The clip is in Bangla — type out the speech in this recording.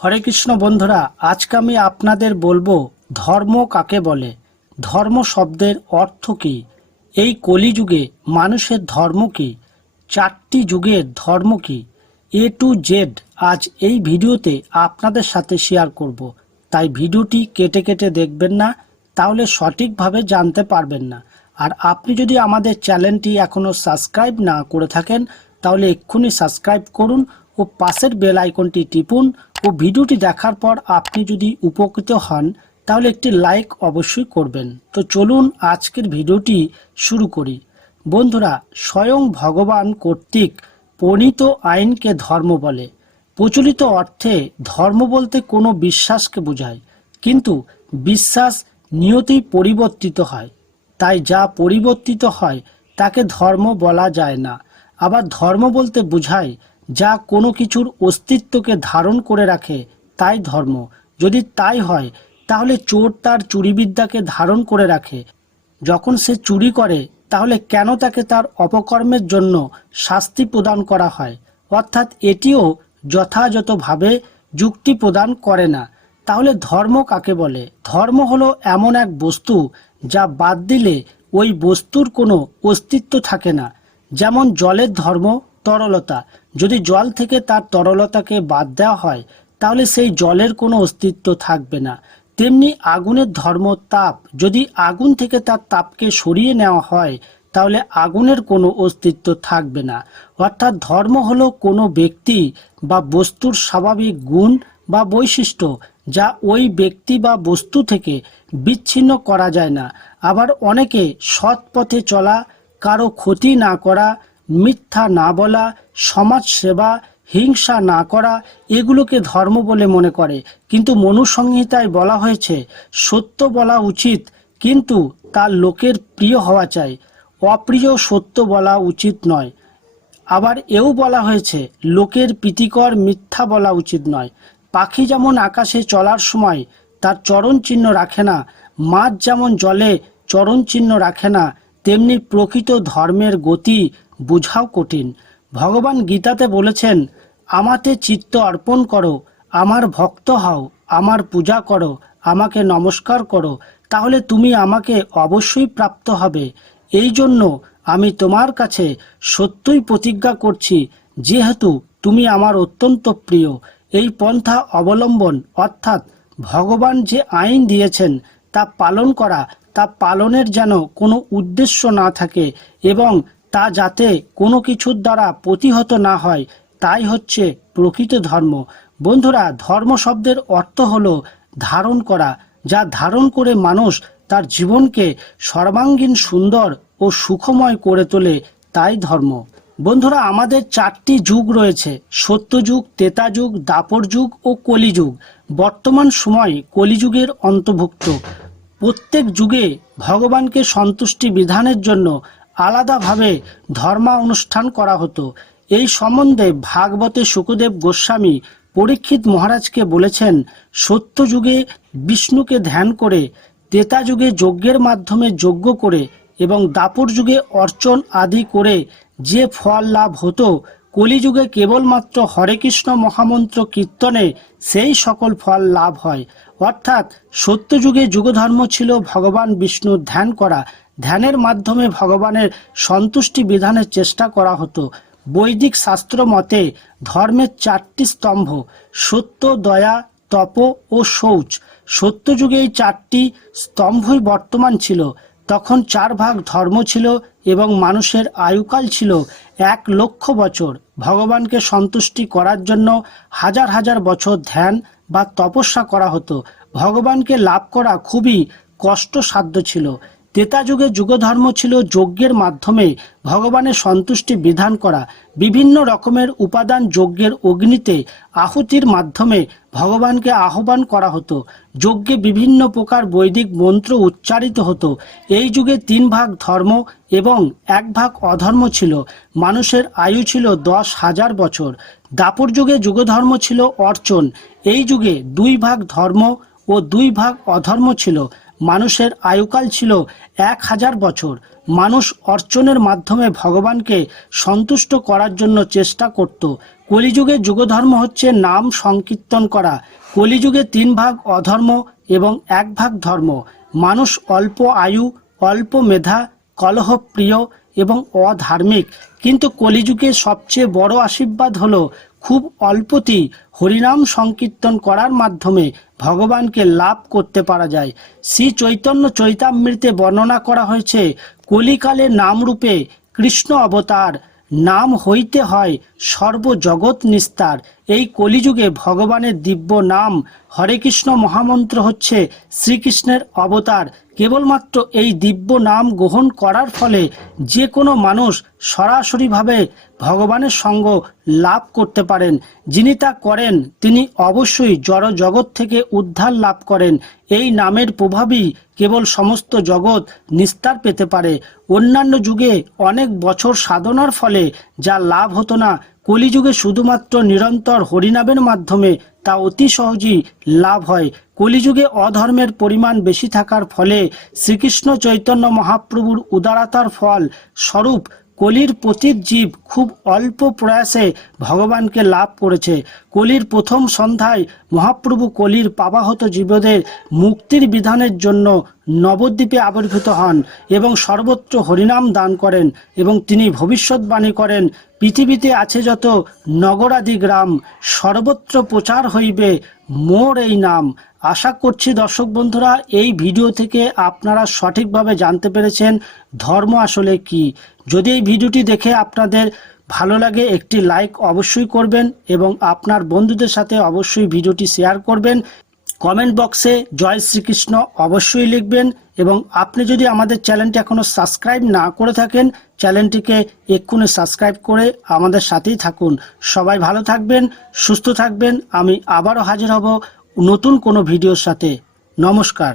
হরে কৃষ্ণ বন্ধুরা, আজকে আমি আপনাদের বলবো ধর্ম কাকে বলে, ধর্ম শব্দের অর্থ কী, এই কলিযুগে মানুষের ধর্ম কী, চারটি যুগের ধর্ম কী, এ টু জেড আজ এই ভিডিওতে আপনাদের সাথে শেয়ার করব। তাই ভিডিওটি কেটে কেটে দেখবেন না, তাহলে সঠিকভাবে জানতে পারবেন না। আর আপনি যদি আমাদের চ্যানেলটি এখনও সাবস্ক্রাইব না করে থাকেন তাহলে এক্ষুনি সাবস্ক্রাইব করুন ও পাশের বেল আইকনটি টিপুন ও ভিডিওটি দেখার পর আপনি যদি উপকৃত হন তাহলে একটি লাইক অবশ্যই করবেন। তো চলুন আজকের ভিডিওটি শুরু করি। বন্ধুরা, স্বয়ং ভগবান কর্তৃক প্রণীত আইনকে ধর্ম বলে। প্রচলিত অর্থে ধর্ম বলতে কোনো বিশ্বাসকে বোঝায়, কিন্তু বিশ্বাস নিয়তেই পরিবর্তিত হয়, তাই যা পরিবর্তিত হয় তাকে ধর্ম বলা যায় না। আবার ধর্ম বলতে বোঝায় যা কোনো কিছুর অস্তিত্বকে ধারণ করে রাখে, তাই ধর্ম। যদি তাই হয় তাহলে চোর তার চুরিবিদ্যাকে ধারণ করে রাখে, যখন সে চুরি করে তাহলে কেন তাকে তার অপকর্মের জন্য শাস্তি প্রদান করা হয়? অর্থাৎ এটিও যথাযথভাবে যুক্তি প্রদান করে না। তাহলে ধর্ম কাকে বলে? ধর্ম হলো এমন এক বস্তু যা বাদ দিলে ওই বস্তুর কোনো অস্তিত্ব থাকে না। যেমন জলের ধর্ম তরলতা, যদি জল থেকে তার তরলতাকে বাদ দেওয়া হয় তাহলে সেই জলের কোনো অস্তিত্ব থাকবে না। তেমনি আগুনের ধর্ম তাপ, যদি আগুন থেকে তার তাপকে সরিয়ে নেওয়া হয় তাহলে আগুনের কোনো অস্তিত্ব থাকবে না। অর্থাৎ ধর্ম হলো কোনো ব্যক্তি বা বস্তুর স্বাভাবিক গুণ বা বৈশিষ্ট্য যা ওই ব্যক্তি বা বস্তু থেকে বিচ্ছিন্ন করা যায় না। আবার অনেকে সৎ পথে চলা, কারো ক্ষতি না করা, মিথ্যা না বলা, সমাজ সেবা, হিংসা না করা, এগুলোকে ধর্ম বলে মনে করে। কিন্তু মনুসংহিতায় বলা হয়েছে সত্য বলা উচিত, কিন্তু তার লোকের প্রিয় হওয়া চাই, অপ্রিয় সত্য বলা উচিত নয়। আবার এও বলা হয়েছে লোকের প্রীতিকর মিথ্যা বলা উচিত নয়। পাখি যেমন আকাশে চলার সময় তার চরণ চিহ্ন রাখে না, মাছ যেমন জলে চরণ চিহ্ন রাখে না, তেমনি প্রকৃত ধর্মের গতি বোঝাও কঠিন। ভগবান গীতাতে বলেছেন, আমাতে চিত্ত অর্পণ করো, আমার ভক্ত হও, আমার পূজা করো, আমাকে নমস্কার করো, তাহলে তুমি আমাকে অবশ্যই প্রাপ্ত হবে। এই জন্য আমি তোমার কাছে সত্যই প্রতিজ্ঞা করছি, যেহেতু তুমি আমার অত্যন্ত প্রিয়। এই পন্থা অবলম্বন, অর্থাৎ ভগবান যে আইন দিয়েছেন তা পালন করা, তা পালনের যেন কোনো উদ্দেশ্য না থাকে এবং তা যাতে কোনো কিছুর দ্বারা প্রতিহত না হয়, তাই হচ্ছে প্রকৃত ধর্ম। বন্ধুরা, ধর্ম শব্দের অর্থ হলো ধারণ করা, যা ধারণ করে মানুষ তার জীবনকে সর্বাঙ্গীন সুন্দর ও সুখময় করে তোলে, তাই ধর্ম। বন্ধুরা, আমাদের চারটি যুগ রয়েছে: সত্যযুগ, ত্রেতা যুগ, দ্বাপর যুগ ও কলিযুগ। বর্তমান সময় কলিযুগের অন্তর্ভুক্ত। প্রত্যেক যুগে ভগবানকে সন্তুষ্টি বিধানের জন্য আলাদাভাবে ধর্মানুষ্ঠান করা হতো। এই সম্বন্ধে ভাগবতে শুকদেব গোস্বামী পরীক্ষিত মহারাজকে বলেছেন, সত্য যুগে বিষ্ণুকে ধ্যান করে, ত্রেতা যুগে যজ্ঞের মাধ্যমে যজ্ঞ করে এবং দ্বাপর যুগে অর্চন আদি করে যে ফল লাভ হতো, কলিযুগে কেবলমাত্র হরে কৃষ্ণ মহামন্ত্র কীর্তনে সেই সকল ফল লাভ হয়। অর্থাৎ সত্যযুগে যুগধর্ম ছিল ভগবান বিষ্ণুর ধ্যান করা, ধ্যানের মাধ্যমে ভগবানের সন্তুষ্টি বিধানের চেষ্টা করা হতো। বৈদিক শাস্ত্র মতে ধর্মের চারটি স্তম্ভ: সত্য, দয়া, তপ ও শৌচ। সত্যযুগে এই চারটি স্তম্ভই বর্তমান ছিল। তখন 4 ভাগ ধর্ম ছিল এবং মানুষের আয়ুকাল ছিল 1,00,000 বছর। ভগবানকে সন্তুষ্টি করার জন্য হাজার হাজার বছর ধ্যান বা তপস্যা করা হতো। ভগবানকে লাভ করা খুবই কষ্টসাধ্য ছিল। ত্রেতা যুগে যুগধর্ম ছিল যজ্ঞের মাধ্যমে ভগবানের সন্তুষ্টি বিধান করা। বিভিন্ন রকমের উপাদান যজ্ঞের অগ্নিতে আহুতির মাধ্যমে ভগবানকে আহ্বান করা হতো। যজ্ঞে বিভিন্ন প্রকার বৈদিক মন্ত্র উচ্চারিত হতো। এই যুগে 3 ভাগ ধর্ম এবং 1 ভাগ অধর্ম ছিল। মানুষের আয়ু ছিল 10,000 বছর। দ্বাপর যুগে যুগধর্ম ছিল অর্চন। এই যুগে 2 ভাগ ধর্ম ও 2 ভাগ অধর্ম ছিল। মানুষের আয়ুকাল ছিল 1000 বছর। মানুষ অর্চনের মাধ্যমে ভগবানকে সন্তুষ্ট করার জন্য চেষ্টা করত। কলিযুগের যুগধর্ম হচ্ছে নাম সংকীর্তন করা। কলিযুগে 3 ভাগ অধর্ম এবং 1 ভাগ ধর্ম। মানুষ অল্প আয়ু, অল্প মেধা, কলহপ্রিয় এবং অধার্মিক। কিন্তু কলিযুগে সবচেয়ে বড় আশীর্বাদ হলো খুব অল্পতেই হরিনাম সংকীর্তন করার মাধ্যমে ভগবানকে লাভ করতে পারা যায়। শ্রী চৈতন্য চৈতামৃতে বর্ণনা করা হয়েছে, কলিকালে নামরূপে কৃষ্ণ অবতার, নাম হইতে হয় সর্বজগৎ নিস্তার। এই কলিযুগে ভগবানের দিব্য নাম হরে কৃষ্ণ মহামন্ত্র হচ্ছে শ্রীকৃষ্ণের অবতার। কেবলমাত্র এই দিব্য নাম গ্রহণ করার ফলে যে কোনো মানুষ সরাসরিভাবে ভগবানের সঙ্গ লাভ করতে পারেন। যিনি তা করেন তিনি অবশ্যই জড় জগৎ থেকে উদ্ধার লাভ করেন। এই নামের প্রভাবই কেবল সমস্ত জগৎ নিস্তার পেতে পারে। অন্যান্য যুগে অনেক বছর সাধনার ফলে যা লাভ হতো না, কলিযুগে শুধুমাত্র নিরন্তর হরিনামের মাধ্যমে তা অতি সহজেই লাভ হয়। কলিযুগে অধর্মের পরিমাণ বেশি থাকার ফলে শ্রীকৃষ্ণ চৈতন্য মহাপ্রভুর উদারতার ফল স্বরূপ কলির পতিত জীব খুব অল্প প্রয়াসে ভগবানকে লাভ করেছে। কলির প্রথম সন্ধ্যায় মহাপ্রভু কলির পাবাহত জীবদের মুক্তির বিধানের জন্য নবদ্বীপে আবির্ভূত হন এবং সর্বত্র হরিনাম দান করেন এবং তিনি ভবিষ্যৎবাণী করেন, পৃথিবীতে আছে যত নগরাদি গ্রাম, সর্বত্র প্রচার হইবে মোর এই নাম। আশা করছি দর্শক বন্ধুরা এই ভিডিও থেকে আপনারা সঠিকভাবে জানতে পেরেছেন ধর্ম আসলে কি। যদি এই ভিডিওটি দেখে আপনাদের ভালো লাগে একটি লাইক অবশ্যই করবেন এবং আপনার বন্ধুদের সাথে অবশ্যই ভিডিওটি শেয়ার করবেন। কমেন্ট বক্সে জয় শ্রীকৃষ্ণ অবশ্যই লিখবেন এবং আপনি যদি আমাদের চ্যানেলটি এখনও সাবস্ক্রাইব না করে থাকেন, চ্যানেলটিকে এক্ষুনি সাবস্ক্রাইব করে আমাদের সাথেই থাকুন। সবাই ভালো থাকবেন, সুস্থ থাকবেন। আমি আবারও হাজির হব নতুন কোনো ভিডিওর সাথে। নমস্কার।